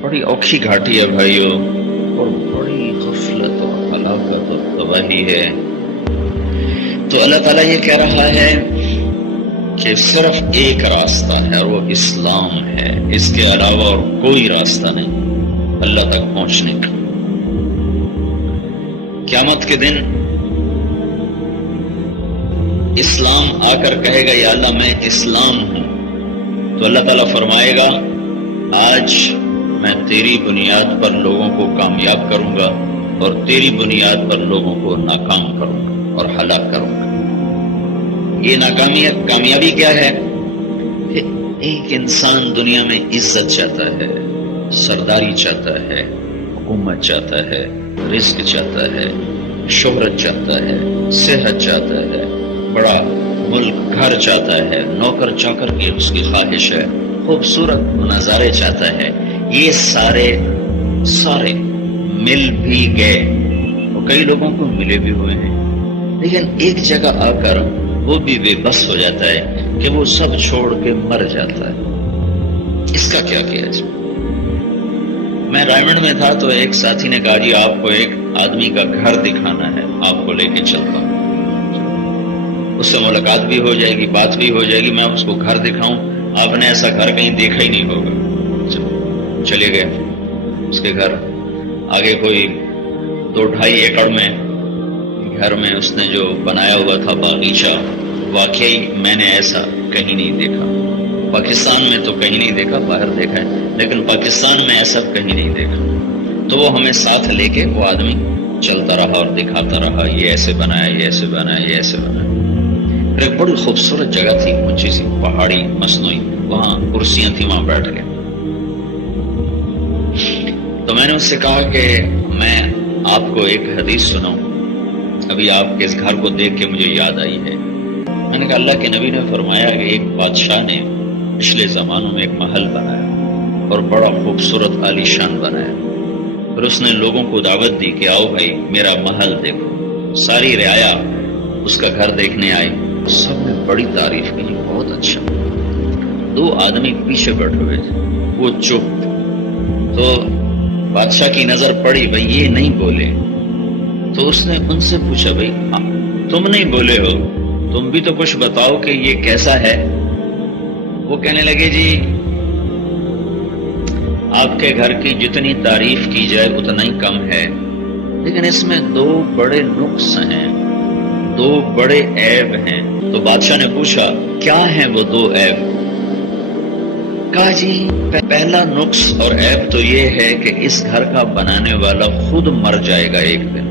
بڑی اوکھی گھاٹی ہے بھائیوں، اور بڑی غفلت اور ہلاکت اور تباہی ہے۔ تو اللہ تعالیٰ یہ کہہ رہا ہے کہ صرف ایک راستہ ہے اور وہ اسلام ہے، اس کے علاوہ اور کوئی راستہ نہیں اللہ تک پہنچنے کا۔ قیامت کے دن اسلام آ کر کہے گا یا اللہ میں اسلام ہوں، تو اللہ تعالیٰ فرمائے گا آج میں تیری بنیاد پر لوگوں کو کامیاب کروں گا اور تیری بنیاد پر لوگوں کو ناکام کروں گا اور ہلاک کروں گا۔ یہ کامیابی کیا ہے کہ ایک انسان دنیا میں عزت چاہتا ہے، سرداری چاہتا ہے، حکومت چاہتا ہے، رزق چاہتا ہے، شہرت چاہتا ہے، صحت چاہتا ہے، بڑا ملک گھر چاہتا ہے، نوکر چاکر کی اس کی خواہش ہے، خوبصورت نظارے چاہتا ہے۔ یہ سارے مل بھی گئے اور کئی لوگوں کو ملے بھی ہوئے ہیں، لیکن ایک جگہ آ کر وہ بھی بے بس ہو جاتا ہے کہ وہ سب چھوڑ کے مر جاتا ہے۔ اس کا کیا کیا جائے؟ میں رائمنڈ میں تھا تو ایک ساتھی نے کہا جی آپ کو ایک آدمی کا گھر دکھانا ہے، آپ کو لے کے چلتا ہوں، اس سے ملاقات بھی ہو جائے گی، بات بھی ہو جائے گی، میں اس کو گھر دکھاؤں، آپ نے ایسا گھر کہیں دیکھا ہی نہیں ہوگا۔ چلے گئے اس کے گھر، آگے کوئی 2-2.5 ایکڑ میں گھر میں اس نے جو بنایا ہوا تھا باغیچہ، واقعی میں نے ایسا کہیں نہیں دیکھا، پاکستان میں تو کہیں نہیں دیکھا، باہر دیکھا ہے لیکن پاکستان میں ایسا کہیں نہیں دیکھا۔ تو وہ ہمیں ساتھ لے کے وہ آدمی چلتا رہا اور دکھاتا رہا، یہ ایسے بنایا، یہ ایسے بنایا، یہ ایسے بنایا۔ پھر ایک بڑی خوبصورت جگہ تھی، اونچی سی پہاڑی مصنوعی، وہاں کرسیاں تھیں، وہاں بیٹھ گئے۔ تو میں نے اس سے کہا کہ میں آپ کو ایک حدیث سناؤں، ابھی آپ کے اس گھر کو دیکھ کے مجھے یاد آئی ہے۔ میں نے کہا اللہ کے نبی نے فرمایا کہ ایک بادشاہ نے پچھلے زمانوں میں ایک محل بنایا اور بڑا خوبصورت عالی شان بنایا، پھر اس نے لوگوں کو دعوت دی کہ آؤ بھائی میرا محل دیکھو۔ ساری رعایا اس کا گھر دیکھنے آئی، سب نے بڑی تعریف کی، بہت اچھا۔ 2 آدمی پیچھے بیٹھے ہوئے تھے، وہ چپ۔ تو بادشاہ کی نظر پڑی، بھائی یہ نہیں بولے، تو اس نے ان سے پوچھا بھائی تم نہیں بولے ہو، تم بھی تو کچھ بتاؤ کہ یہ کیسا ہے۔ وہ کہنے لگے جی آپ کے گھر کی جتنی تعریف کی جائے اتنا ہی کم ہے، لیکن اس میں 2 بڑے نقص ہیں، 2 بڑے عیب ہیں۔ تو بادشاہ نے پوچھا کیا ہیں وہ 2 عیب؟ کہا جی پہلا نقص اور عیب تو یہ ہے کہ اس گھر کا بنانے والا خود مر جائے گا ایک دن،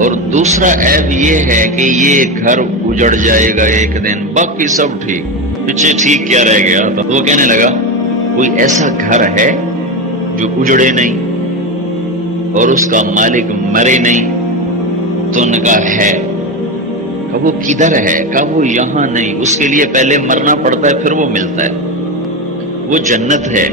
اور دوسرا عیب یہ ہے کہ یہ گھر اجڑ جائے گا ایک دن، باقی سب ٹھیک، پیچھے ٹھیک کیا رہ گیا؟ تو وہ کہنے لگا کوئی ایسا گھر ہے جو اجڑے نہیں اور اس کا مالک مرے نہیں؟ تو نے کہا ہے۔ کہا وہ کدھر ہے؟ کہا وہ یہاں نہیں، اس کے لیے پہلے مرنا پڑتا ہے پھر وہ ملتا ہے، وہ جنت ہے۔